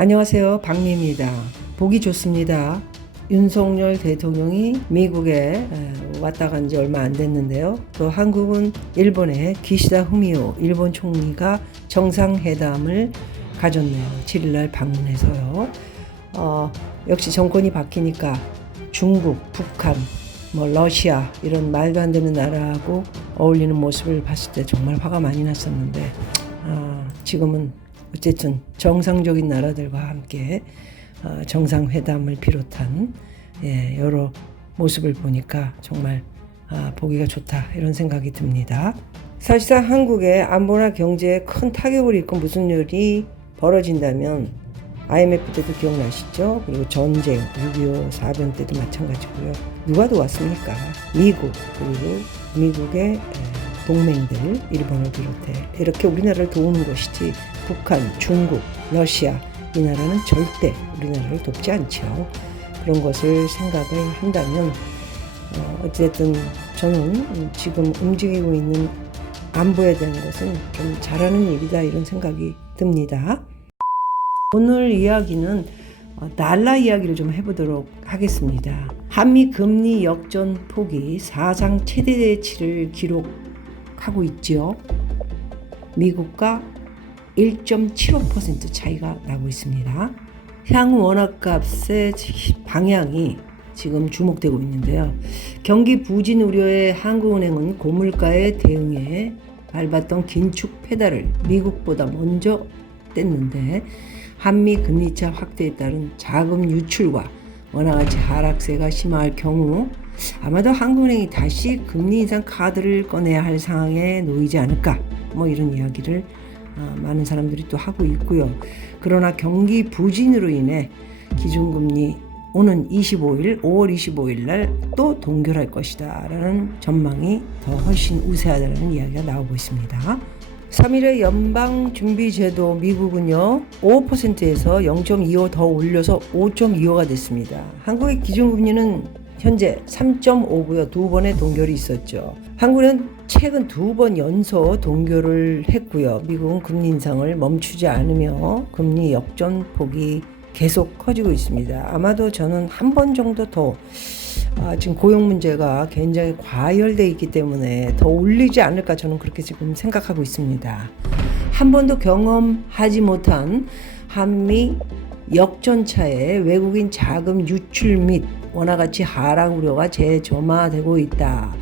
안녕하세요. 박미입니다. 보기 좋습니다. 윤석열 대통령이 미국에 왔다 간 지 얼마 안 됐는데요. 또 한국은 일본의 기시다 후미오 일본 총리가 정상회담을 가졌네요. 7일날 방문해서요. 역시 정권이 바뀌니까 중국, 북한, 러시아 이런 말도 안 되는 나라하고 어울리는 모습을 봤을 때 정말 화가 많이 났었는데 지금은 어쨌든 정상적인 나라들과 함께 정상회담을 비롯한 여러 모습을 보니까 정말 보기가 좋다 이런 생각이 듭니다. 사실상 한국의 안보나 경제에 큰 타격을 입고 무슨 일이 벌어진다면 IMF 때도 기억나시죠? 그리고 전쟁, 6.25 사변 때도 마찬가지고요. 누가 도왔습니까? 미국, 그리고 미국의 동맹들, 일본을 비롯해 이렇게 우리나라를 도우는 것이지 북한, 중국, 러시아 이 나라는 절대 우리나라를 돕지 않죠. 그런 것을 생각을 한다면 어쨌든 저는 지금 움직이고 있는 안보에 대한 것은 좀 잘하는 일이다 이런 생각이 듭니다. 오늘 이야기는 달러 이야기를 좀 해보도록 하겠습니다. 한미 금리 역전 폭이 사상 최대치를 기록하고 있죠. 미국과 1.75% 차이가 나고 있습니다. 향후 원화값의 방향이 지금 주목되고 있는데요. 경기 부진 우려의 한국은행은 고물가에 대응해 밟았던 긴축 페달을 미국보다 먼저 뗐는데 한미 금리차 확대에 따른 자금 유출과 원화가치 하락세가 심화할 경우 아마도 한국은행이 다시 금리 인상 카드를 꺼내야 할 상황에 놓이지 않을까 이런 이야기를 많은 사람들이 또 하고 있고요. 그러나 경기 부진으로 인해 기준금리 오는 5월 25일 날 또 동결할 것이다 라는 전망이 더 훨씬 우세하다는 이야기가 나오고 있습니다. 3일의 연방준비제도 미국은요 5%에서 0.25 더 올려서 5.25가 됐습니다. 한국의 기준금리는 현재 3.5고요. 두 번의 동결이 있었죠. 한국은 최근 2번 연속 동결을 했고요. 미국은 금리 인상을 멈추지 않으며 금리 역전폭이 계속 커지고 있습니다. 아마도 저는 한 번 정도 더 지금 고용 문제가 굉장히 과열되어 있기 때문에 더 올리지 않을까 저는 그렇게 지금 생각하고 있습니다. 한 번도 경험하지 못한 한미 역전차에 외국인 자금 유출 및 원화가치 하락 우려가 재점화되고 있다.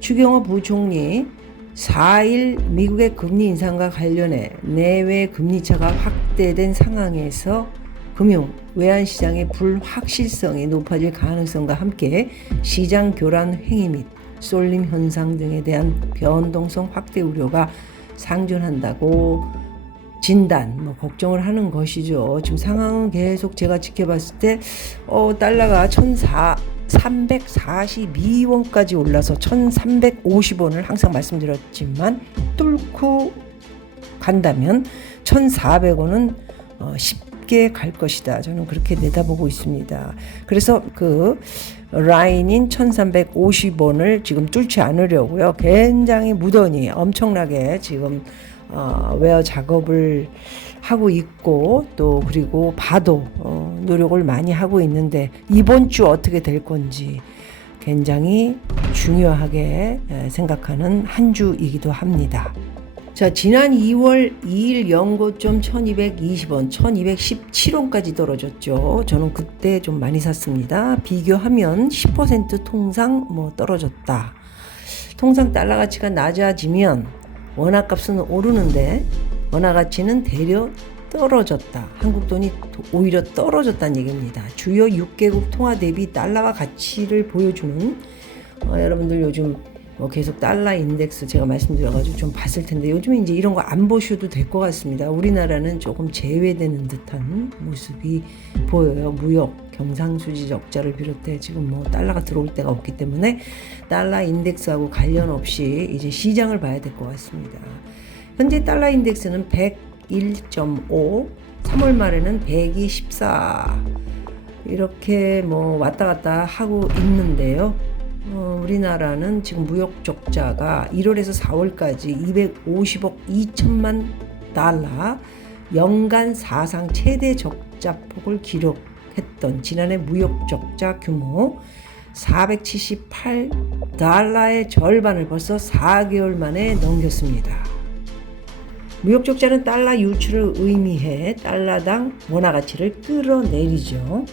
추경호 부총리 4일 미국의 금리 인상과 관련해 내외 금리차가 확대된 상황에서 금융, 외환시장의 불확실성이 높아질 가능성과 함께 시장 교란 행위 및 쏠림 현상 등에 대한 변동성 확대 우려가 상존한다고 진단, 걱정을 하는 것이죠. 지금 상황은 계속 제가 지켜봤을 때 달러가 1,342원까지 올라서 1,350원을 항상 말씀드렸지만 뚫고 간다면 1,400원은 쉽게 갈 것이다. 저는 그렇게 내다보고 있습니다. 그래서 그 라인인 1,350원을 지금 뚫지 않으려고요. 굉장히 무던히 엄청나게 지금 웨어 작업을 하고 있고 또 그리고 봐도 노력을 많이 하고 있는데 이번 주 어떻게 될 건지 굉장히 중요하게 생각하는 한 주이기도 합니다. 자, 지난 2월 2일 연고점 1220원, 1217원까지 떨어졌죠. 저는 그때 좀 많이 샀습니다. 비교하면 10% 통상 떨어졌다. 통상 달러 가치가 낮아지면 원화값은 오르는데 원화가치는 대려 떨어졌다. 한국 돈이 오히려 떨어졌다는 얘기입니다. 주요 6개국 통화 대비 달러와 가치를 보여주는 여러분들 요즘 계속 달러 인덱스 제가 말씀드려가지고 좀 봤을 텐데 요즘에 이제 이런 거 안 보셔도 될 것 같습니다. 우리나라는 조금 제외되는 듯한 모습이 보여요. 무역, 경상수지 적자를 비롯해 지금 달러가 들어올 데가 없기 때문에 달러 인덱스하고 관련 없이 이제 시장을 봐야 될 것 같습니다. 현재 달러 인덱스는 101.5, 3월 말에는 124 이렇게 왔다 갔다 하고 있는데요. 우리나라는 지금 무역 적자가 1월에서 4월까지 250억 2천만 달러 연간 사상 최대 적자폭을 기록했던 지난해 무역 적자 규모 478달러의 절반을 벌써 4개월 만에 넘겼습니다. 무역 적자는 달러 유출을 의미해 달러당 원화 가치를 끌어내리죠.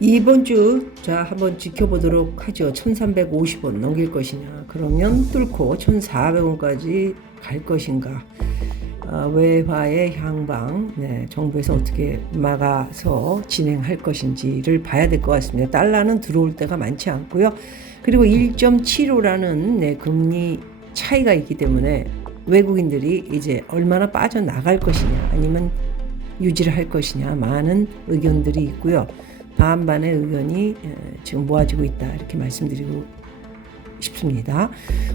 이번 주 한번 지켜보도록 하죠. 1350원 넘길 것이냐, 그러면 뚫고 1400원까지 갈 것인가, 외화의 향방, 정부에서 어떻게 막아서 진행할 것인지를 봐야 될 것 같습니다. 달러는 들어올 때가 많지 않고요. 그리고 1.75라는 금리 차이가 있기 때문에 외국인들이 이제 얼마나 빠져나갈 것이냐 아니면 유지를 할 것이냐 많은 의견들이 있고요. 반반의 의견이 지금 모아지고 있다, 이렇게 말씀드리고 싶습니다.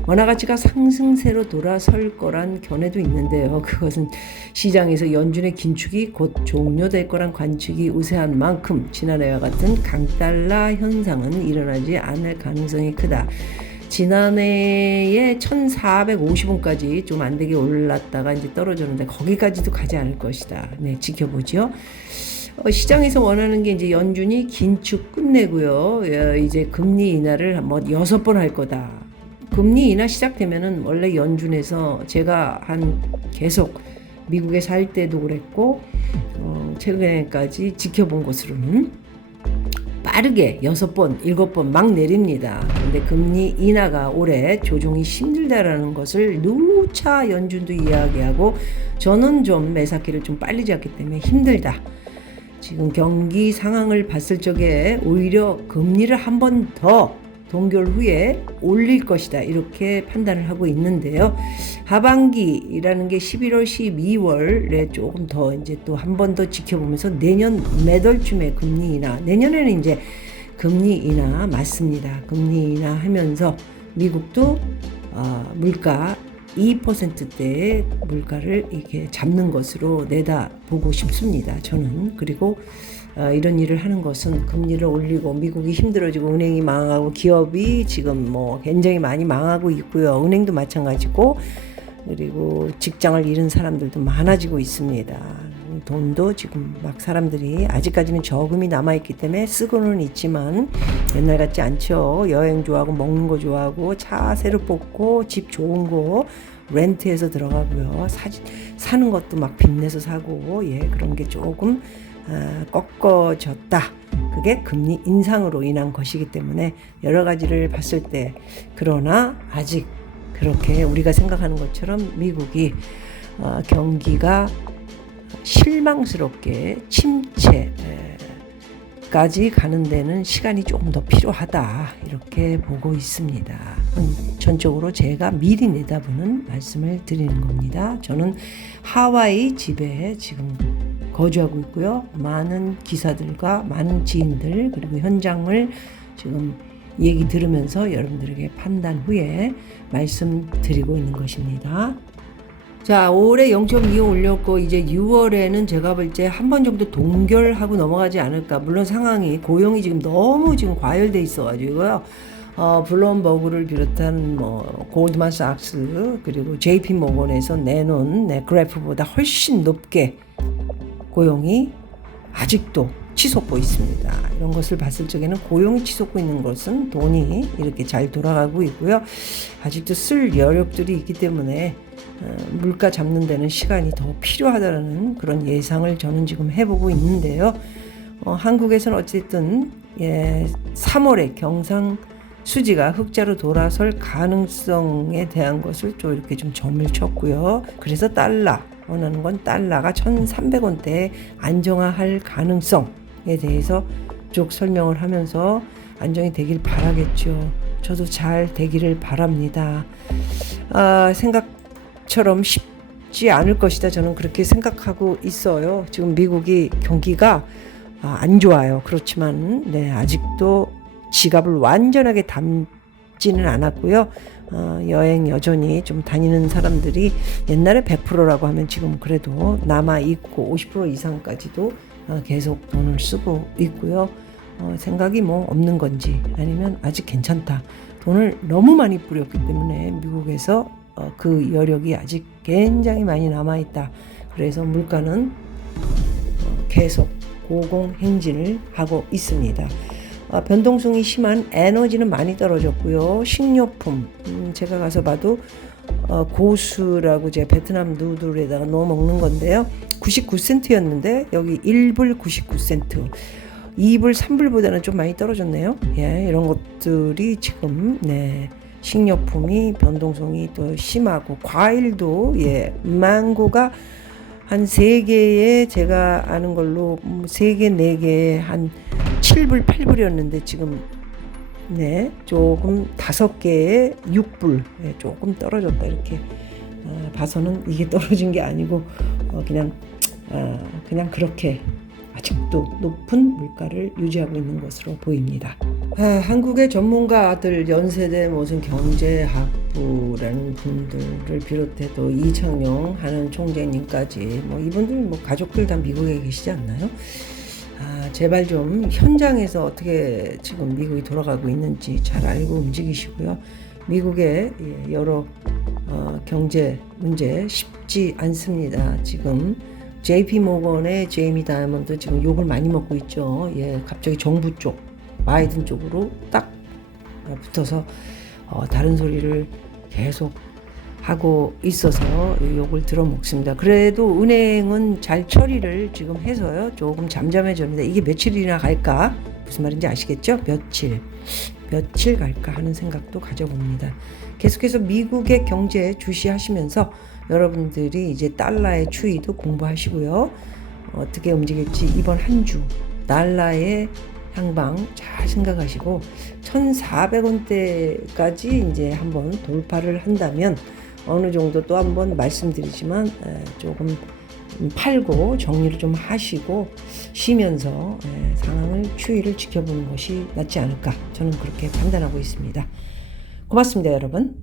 원화 가치가 상승세로 돌아설 거란 견해도 있는데요. 그것은 시장에서 연준의 긴축이 곧 종료될 거란 관측이 우세한 만큼 지난해와 같은 강달러 현상은 일어나지 않을 가능성이 크다. 지난해에 1450원까지 좀 안 되게 올랐다가 이제 떨어졌는데 거기까지도 가지 않을 것이다. 지켜보죠. 시장에서 원하는 게 이제 연준이 긴축 끝내고요. 이제 금리 인하를 6번 할 거다. 금리 인하 시작되면은 원래 연준에서 제가 계속 미국에 살 때도 그랬고, 최근에까지 지켜본 것으로는 빠르게 6번, 7번 막 내립니다. 근데 금리 인하가 올해 조정이 힘들다라는 것을 누차 연준도 이야기하고, 저는 좀 매사키를 좀 빨리 잡기 때문에 힘들다. 지금 경기 상황을 봤을 적에 오히려 금리를 한 번 더 동결 후에 올릴 것이다, 이렇게 판단을 하고 있는데요. 하반기라는 게 11월, 12월에 조금 더 이제 또 한 번 더 지켜보면서 내년 몇 월쯤에 금리 인하, 내년에는 이제 금리 인하 맞습니다. 금리 인하 하면서 미국도 물가 2%대의 물가를 이렇게 잡는 것으로 내다보고 싶습니다. 저는. 그리고 이런 일을 하는 것은 금리를 올리고 미국이 힘들어지고 은행이 망하고 기업이 지금 굉장히 많이 망하고 있고요. 은행도 마찬가지고, 그리고 직장을 잃은 사람들도 많아지고 있습니다. 돈도 지금 막 사람들이 아직까지는 저금이 남아있기 때문에 쓰고는 있지만 옛날 같지 않죠. 여행 좋아하고 먹는 거 좋아하고 차 새로 뽑고 집 좋은 거 렌트해서 들어가고요. 사는 것도 막 빚내서 사고, 그런 게 조금 꺾어졌다. 그게 금리 인상으로 인한 것이기 때문에 여러 가지를 봤을 때, 그러나 아직 그렇게 우리가 생각하는 것처럼 미국이 경기가 실망스럽게 침체까지 가는 데는 시간이 조금 더 필요하다, 이렇게 보고 있습니다. 전적으로 제가 미리 내다보는 말씀을 드리는 겁니다. 저는 하와이 집에 지금 거주하고 있고요. 많은 기사들과 많은 지인들, 그리고 현장을 지금 얘기 들으면서 여러분들에게 판단 후에 말씀드리고 있는 것입니다. 자, 올해 0.25 올렸고 이제 6월에는 제가 볼 때 한 번 정도 동결하고 넘어가지 않을까. 물론 상황이, 고용이 지금 너무 지금 과열돼 있어가지고요. 블룸버그를 비롯한 골드만삭스 그리고 JP 모건에서 내놓은 그래프보다 훨씬 높게 고용이 아직도 치솟고 있습니다. 이런 것을 봤을 적에는 고용이 치솟고 있는 것은 돈이 이렇게 잘 돌아가고 있고요. 아직도 쓸 여력들이 있기 때문에 물가 잡는 데는 시간이 더 필요하다는 그런 예상을 저는 지금 해보고 있는데요. 한국에서는 어쨌든 3월에 경상 수지가 흑자로 돌아설 가능성에 대한 것을 좀 이렇게 좀 점을 쳤고요. 그래서 원하는 건 달러가 1,300원대에 안정화할 가능성에 대해서 쭉 설명을 하면서 안정이 되길 바라겠죠. 저도 잘 되기를 바랍니다. 생각처럼 쉽지 않을 것이다, 저는 그렇게 생각하고 있어요. 지금 미국이 경기가 안 좋아요. 그렇지만 아직도 지갑을 완전하게 담지는 않았고요. 여행 여전히 좀 다니는 사람들이 옛날에 100%라고 하면 지금 그래도 남아있고 50% 이상까지도 계속 돈을 쓰고 있고요. 생각이 없는 건지 아니면 아직 괜찮다. 돈을 너무 많이 뿌렸기 때문에 미국에서 그 여력이 아직 굉장히 많이 남아있다. 그래서 물가는 계속 고공행진을 하고 있습니다. 변동성이 심한 에너지는 많이 떨어졌고요. 식료품, 제가 가서 봐도 고수라고 제 베트남 누들에다가 넣어 먹는 건데요. 99센트였는데 여기 1불 99센트. 2불 3불보다는 좀 많이 떨어졌네요. 예, 이런 것들이 지금 식료품이 변동성이 또 심하고 과일도 망고가 한 3개에 제가 아는 걸로 3개, 4개에 한 7불, 8불이었는데 지금 조금 5개에 6불 조금 떨어졌다 이렇게 봐서는 이게 떨어진 게 아니고 그냥 그렇게 아직도 높은 물가를 유지하고 있는 것으로 보입니다. 한국의 전문가들 연세대 무슨 경제학부라는 분들을 비롯해도 이창용 하는 총재님까지 이분들 가족들 다 미국에 계시지 않나요? 제발 좀 현장에서 어떻게 지금 미국이 돌아가고 있는지 잘 알고 움직이시고요. 미국의 여러 경제 문제 쉽지 않습니다. 지금 JP 모건의 제이미 다이먼드 지금 욕을 많이 먹고 있죠. 갑자기 정부 쪽, 바이든 쪽으로 딱 붙어서 다른 소리를 계속 하고 있어서 욕을 들어먹습니다. 그래도 은행은 잘 처리를 지금 해서요. 조금 잠잠해졌는데 이게 며칠이나 갈까? 무슨 말인지 아시겠죠? 며칠 갈까 하는 생각도 가져봅니다. 계속해서 미국의 경제 주시하시면서 여러분들이 이제 달러의 추이도 공부하시고요. 어떻게 움직일지 이번 한 주 달러의 향방 잘 생각하시고 1,400원대까지 이제 한번 돌파를 한다면 어느 정도 또 한번 말씀드리지만 조금 팔고 정리를 좀 하시고 쉬면서 상황을 추이를 지켜보는 것이 낫지 않을까 저는 그렇게 판단하고 있습니다. 고맙습니다, 여러분.